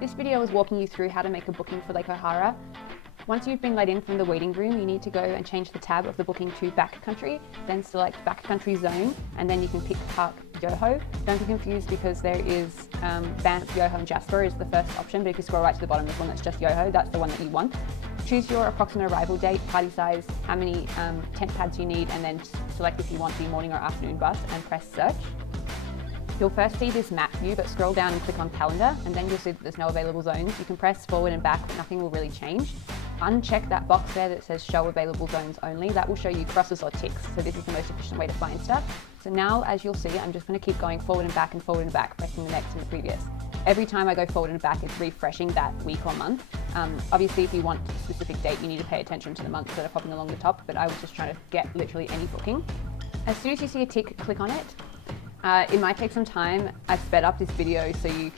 This video is walking you through how to make a booking for Lake O'Hara. Once you've been let in from the waiting room, you need to go and change the tab of the booking to backcountry, then select backcountry zone, and then you can pick Park Yoho. Don't be confused because there is Banff, Yoho and Jasper is the first option, but if you scroll right to the bottom, there's one that's just Yoho, that's the one that you want. Choose your approximate arrival date, party size, how many tent pads you need, and then select if you want the morning or afternoon bus and press search. You'll first see this map view, but scroll down and click on calendar, and then you'll see that there's no available zones. You can press forward and back, but nothing will really change. Uncheck that box there that says show available zones only. That will show you crosses or ticks. So this is the most efficient way to find stuff. So now, as you'll see, I'm just going to keep going forward and back and forward and back, pressing the next and the previous. Every time I go forward and back, it's refreshing that week or month. Obviously, if you want a specific date, you need to pay attention to the months that are popping along the top, but I was just trying to get literally any booking. As soon as you see a tick, click on it. It might take some time. I've sped up this video so you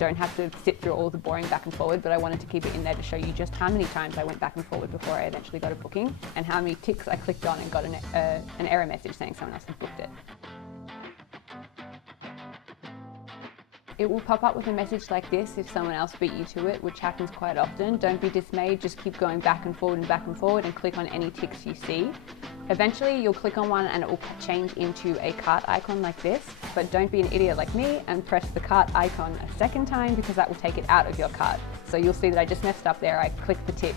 don't have to sit through all the boring back and forward, but I wanted to keep it in there to show you just how many times I went back and forward before I eventually got a booking, and how many ticks I clicked on and got an error message saying someone else had booked it. It will pop up with a message like this if someone else beat you to it, which happens quite often. Don't be dismayed, just keep going back and forward and click on any ticks you see. Eventually you'll click on one and it will change into a cart icon like this, but don't be an idiot like me and press the cart icon a second time, because that will take it out of your cart. So you'll see that I just messed up there. I clicked the tick,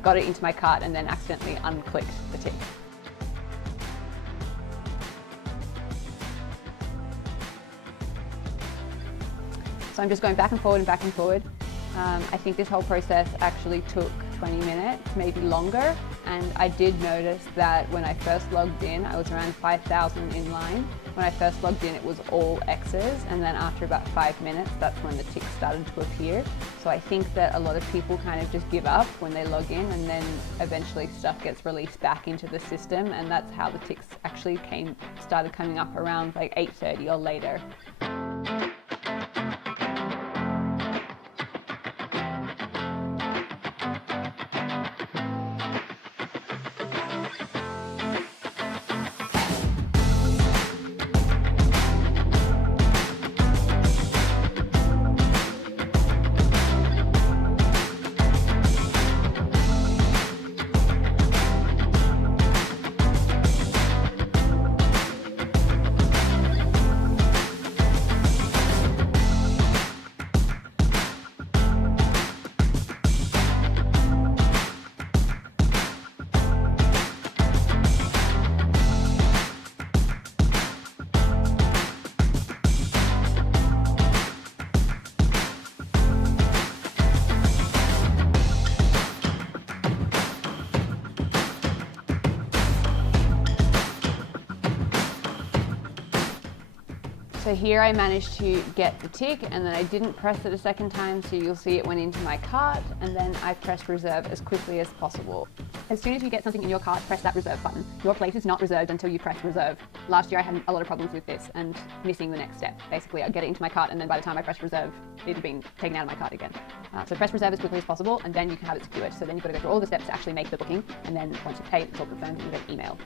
got it into my cart, and then accidentally unclicked the tick. So I'm just going back and forward and back and forward. I think this whole process actually took 20 minutes, maybe longer. And I did notice that when I first logged in, I was around 5,000 in line. When I first logged in, it was all X's. And then after about 5 minutes, that's when the ticks started to appear. So I think that a lot of people kind of just give up when they log in, and then eventually stuff gets released back into the system. And that's how the ticks actually started coming up around like 8:30 or later. So here I managed to get the tick, and then I didn't press it a second time, so you'll see it went into my cart, and then I pressed reserve as quickly as possible. As soon as you get something in your cart, press that reserve button. Your place is not reserved until you press reserve. Last year I had a lot of problems with this and missing the next step. Basically, I'd get it into my cart, and then by the time I pressed reserve, it had been taken out of my cart again. So press reserve as quickly as possible, and then you can have it secured. So then you've got to go through all the steps to actually make the booking, and then once you've paid, it's all confirmed, and you get an email.